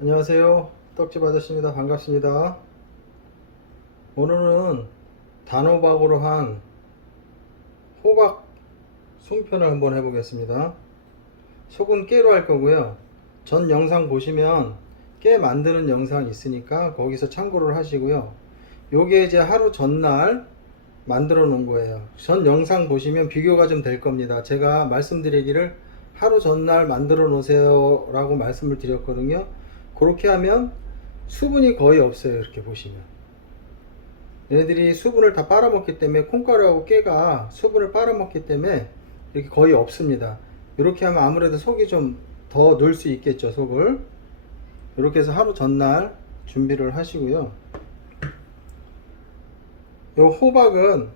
안녕하세요. 떡집 아저씨입니다. 반갑습니다. 오늘은 단호박으로 한 호박 송편을 한번 해보겠습니다. 속은 깨로 할 거고요. 전 영상 보시면 깨 만드는 영상 있으니까 거기서 참고를 하시고요. 요게 이제 하루 전날 만들어 놓은 거예요. 전 영상 보시면 비교가 좀 될 겁니다. 제가 말씀드리기를 하루 전날 만들어 놓으세요 라고 말씀을 드렸거든요. 그렇게 하면 수분이 거의 없어요. 이렇게 보시면. 얘네들이 수분을 다 빨아먹기 때문에 콩가루하고 깨가 수분을 빨아먹기 때문에 이렇게 거의 없습니다. 이렇게 하면 아무래도 속이 좀 더 넣을 수 있겠죠. 속을. 이렇게 해서 하루 전날 준비를 하시고요. 요 호박은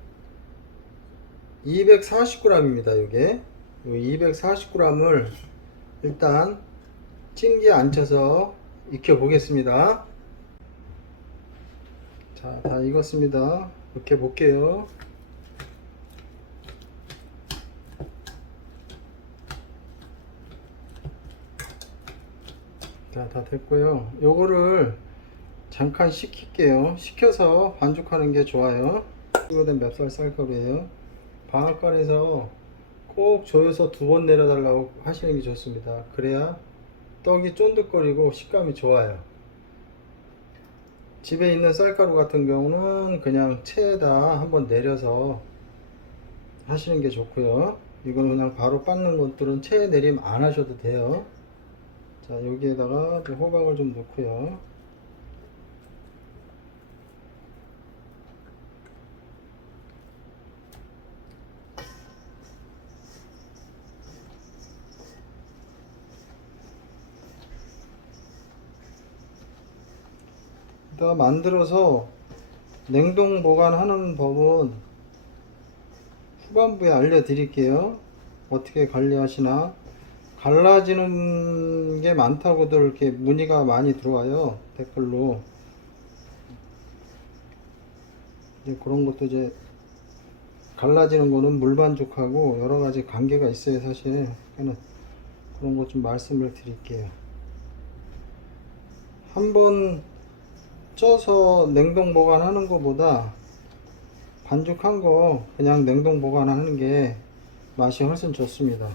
240g입니다. 이게 240g을 일단 찜기에 앉혀서 익혀 보겠습니다. 자, 다 익었습니다. 이렇게 볼게요. 자, 다 됐고요. 요거를 잠깐 식힐게요. 식혀서 반죽하는 게 좋아요. 된 맵쌀 쌀가루예요. 방앗간에서 꼭 조여서 두 번 내려달라고 하시는 게 좋습니다. 그래야 떡이 쫀득거리고 식감이 좋아요. 집에 있는 쌀가루 같은 경우는 그냥 체에다 한번 내려서 하시는 게 좋고요. 이건 그냥 바로 빻는 것들은 체에 내림 안 하셔도 돼요. 자, 여기에다가 호박을 좀 넣고요. 이따가 만들어서 냉동 보관하는 법은 후반부에 알려드릴게요. 어떻게 관리하시나. 갈라지는 게 많다고들 이렇게 문의가 많이 들어와요. 댓글로. 이제 그런 것도 이제 갈라지는 거는 물 반죽하고 여러 가지 관계가 있어요, 사실. 그러니까 그런 것 좀 말씀을 드릴게요. 한번 쪄서 냉동 보관하는 것보다 반죽한 거 그냥 냉동 보관하는 게 맛이 훨씬 좋습니다.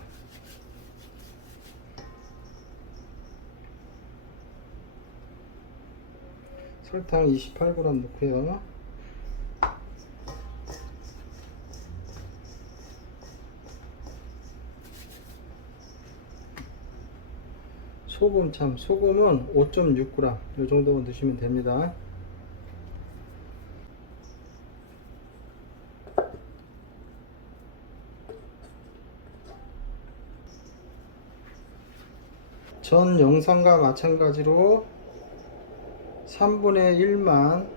설탕 28g 넣고요. 소금 참 소금은 5.6g 이 정도만 넣으시면 됩니다. 전 영상과 마찬가지로 3분의 1만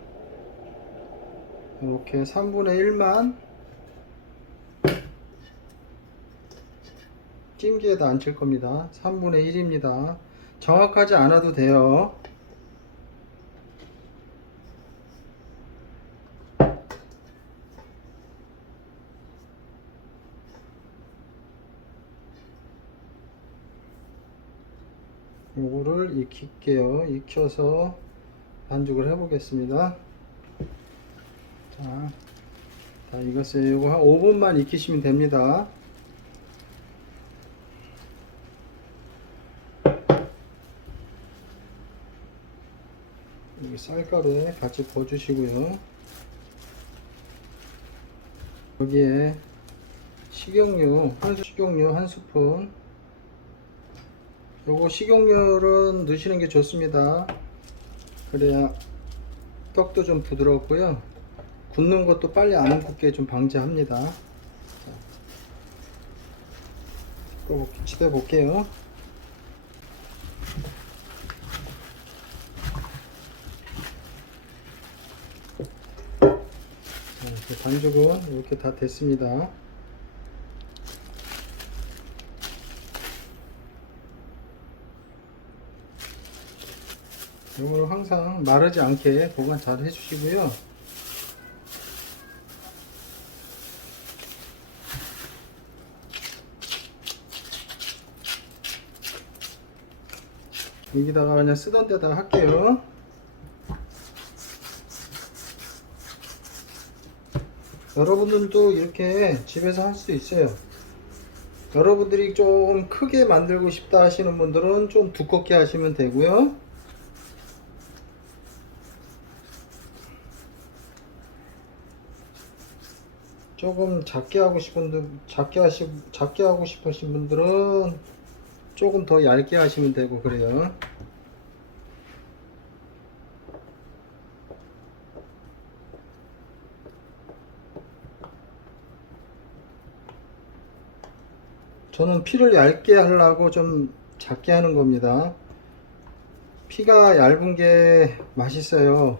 이렇게 3분의 1만 찜기에다 앉힐 겁니다. 3분의 1입니다. 정확하지 않아도 돼요. 요거를 익힐게요. 익혀서 반죽을 해보겠습니다. 자, 다 익었어요. 요거 한 5분만 익히시면 됩니다. 여기 쌀가루에 같이 부어주시고요. 여기에 식용유, 한, 식용유 한 스푼. 요거 식용유는 넣으시는 게 좋습니다. 그래야 떡도 좀 부드럽고요. 굽는 것도 빨리 안 굽게 좀 방지합니다. 자, 또 치대 볼게요. 자, 이렇게 반죽은 이렇게 다 됐습니다. 이걸 항상 마르지 않게 보관 잘 해주시고요. 여기다가 그냥 쓰던 데다가 할게요. 여러분들도 이렇게 집에서 할 수 있어요. 여러분들이 좀 크게 만들고 싶다 하시는 분들은 좀 두껍게 하시면 되고요. 조금 작게 하고 싶은 분 작게 하시 작게 하고 싶으신 분들은 조금 더 얇게 하시면 되고 그래요. 저는 피를 얇게 하려고 좀 작게 하는 겁니다. 피가 얇은 게 맛있어요.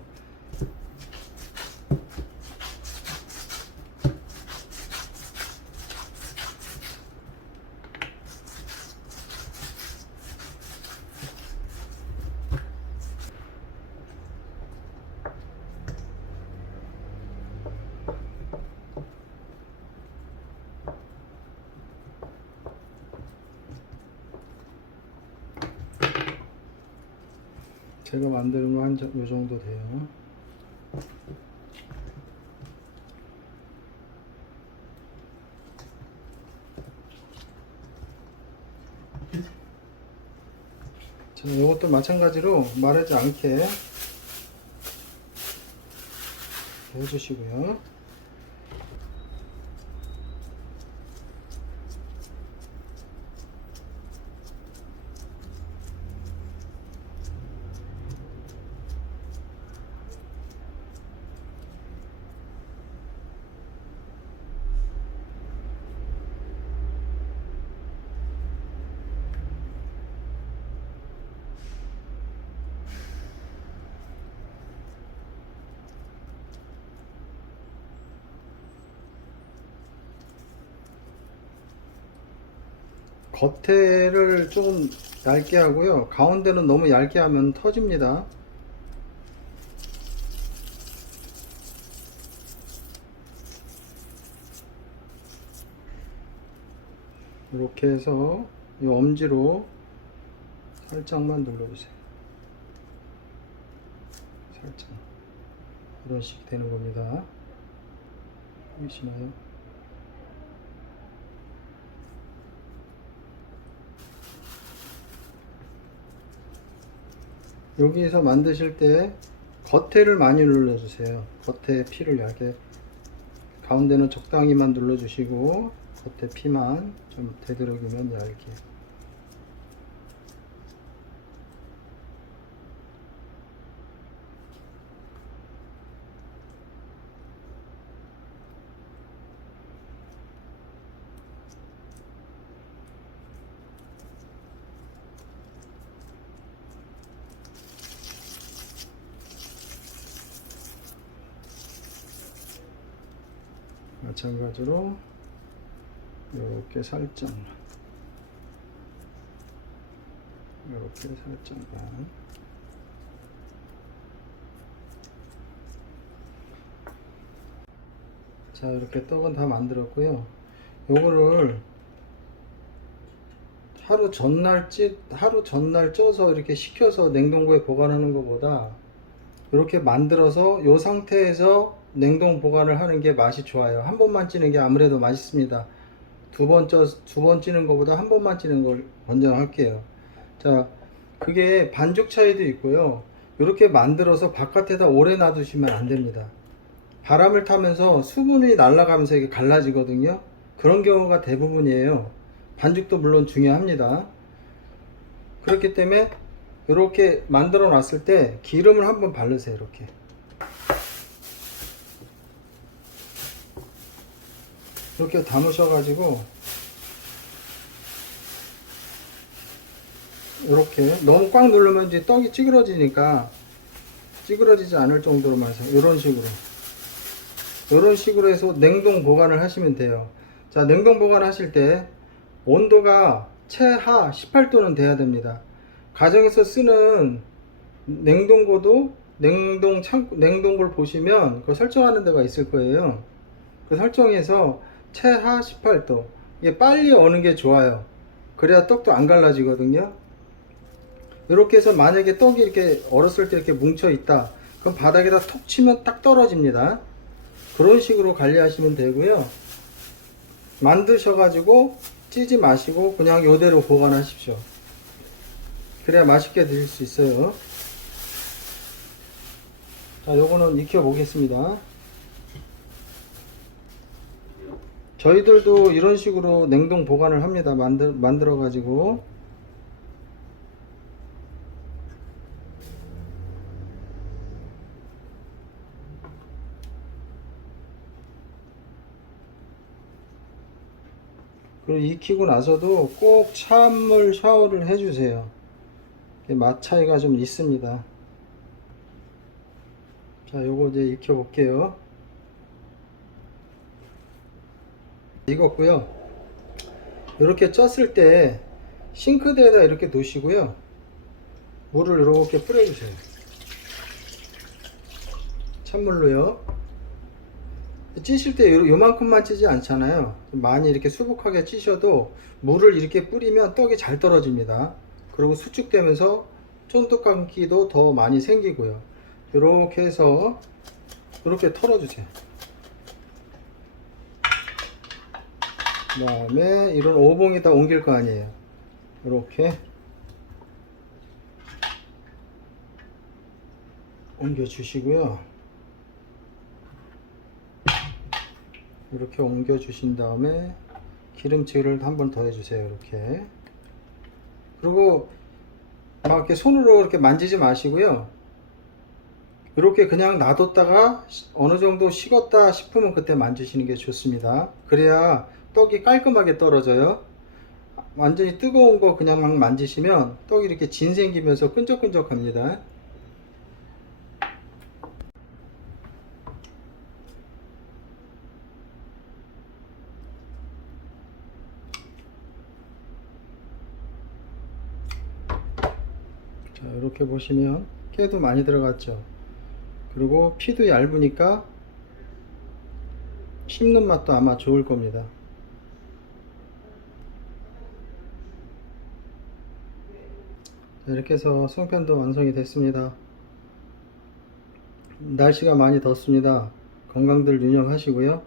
제가 만들면 한요 정도 돼요. 자, 이것도 마찬가지로 마르지 않게 해주시고요. 겉에를 조금 얇게 하고요. 가운데는 너무 얇게 하면 터집니다. 이렇게 해서 이 엄지로 살짝만 눌러주세요. 살짝 이런 식 되는 겁니다. 보이시나요? 여기서 만드실 때 겉에를 많이 눌러주세요. 겉에 피를 얇게 가운데는 적당히만 눌러주시고 겉에 피만 좀 되도록이면 얇게 마찬가지로 이렇게 살짝만 이렇게 살짝만 자 이렇게 떡은 다 만들었고요. 요거를 하루 전날 찌 하루 전날 쪄서 이렇게 식혀서 냉동고에 보관하는 것보다 이렇게 만들어서 이 상태에서 냉동 보관을 하는 게 맛이 좋아요. 한 번만 찌는 게 아무래도 맛있습니다. 두번 쪄, 두번 찌는 것보다 한 번만 찌는 걸 권장할게요. 자, 그게 반죽 차이도 있고요. 이렇게 만들어서 바깥에다 오래 놔두시면 안 됩니다. 바람을 타면서 수분이 날아가면서 이게 갈라지거든요. 그런 경우가 대부분이에요. 반죽도 물론 중요합니다. 그렇기 때문에 이렇게 만들어 놨을 때 기름을 한번 바르세요. 이렇게. 이렇게 담으셔가지고 이렇게 너무 꽉 누르면 이제 떡이 찌그러지니까 찌그러지지 않을 정도로만 해서 이런 식으로. 이런 식으로 해서 냉동 보관을 하시면 돼요. 자 냉동 보관하실 때 온도가 최하 18도는 돼야 됩니다. 가정에서 쓰는 냉동고도 냉동 창 냉동고를 보시면 그 설정하는 데가 있을 거예요. 그 설정에서 최하 18도 이게 빨리 오는 게 좋아요 그래야 떡도 안 갈라지거든요 이렇게 해서 만약에 떡이 이렇게 얼었을 때 이렇게 뭉쳐 있다. 그럼 바닥에다 톡 치면 딱 떨어집니다. 그런 식으로 관리하시면 되고요. 만드셔 가지고 찌지 마시고 그냥 이대로 보관하십시오. 그래야 맛있게 드실 수 있어요. 자, 요거는 익혀 보겠습니다. 저희들도 이런 식으로 냉동 보관을 합니다. 만들, 만들어 가지고. 그리고 익히고 나서도 꼭 찬물 샤워를 해주세요. 맛 차이가 좀 있습니다. 자, 요거 이제 익혀 볼게요. 익었고요. 이렇게 쪘을 때 싱크대에다 이렇게 놓으시고요. 물을 이렇게 뿌려주세요. 찬물로요. 찌실 때 요- 요만큼만 찌지 않잖아요. 좀 많이 이렇게 수북하게 찌셔도 물을 이렇게 뿌리면 떡이 잘 떨어집니다. 그리고 수축되면서 쫀득감기도 더 많이 생기고요. 이렇게 해서 이렇게 털어주세요. 그 다음에 이런 오봉에다 옮길 거 아니에요. 이렇게 옮겨 주시고요. 이렇게 옮겨 주신 다음에 기름칠을 한 번 더 해주세요. 이렇게 그리고 막 이렇게 손으로 이렇게 만지지 마시고요. 이렇게 그냥 놔뒀다가 시- 어느 정도 식었다 싶으면 그때 만지시는 게 좋습니다. 그래야 떡이 깔끔하게 떨어져요. 완전히 뜨거운 거 그냥 막 만지시면 떡이 이렇게 진 생기면서 끈적끈적합니다. 자, 이렇게 보시면 깨도 많이 들어갔죠. 그리고 피도 얇으니까 씹는 맛도 아마 좋을 겁니다. 이렇게 해서 송편도 완성이 됐습니다. 날씨가 많이 덥습니다. 건강들 유념하시고요.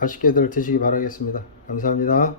맛있게들 드시기 바라겠습니다. 감사합니다.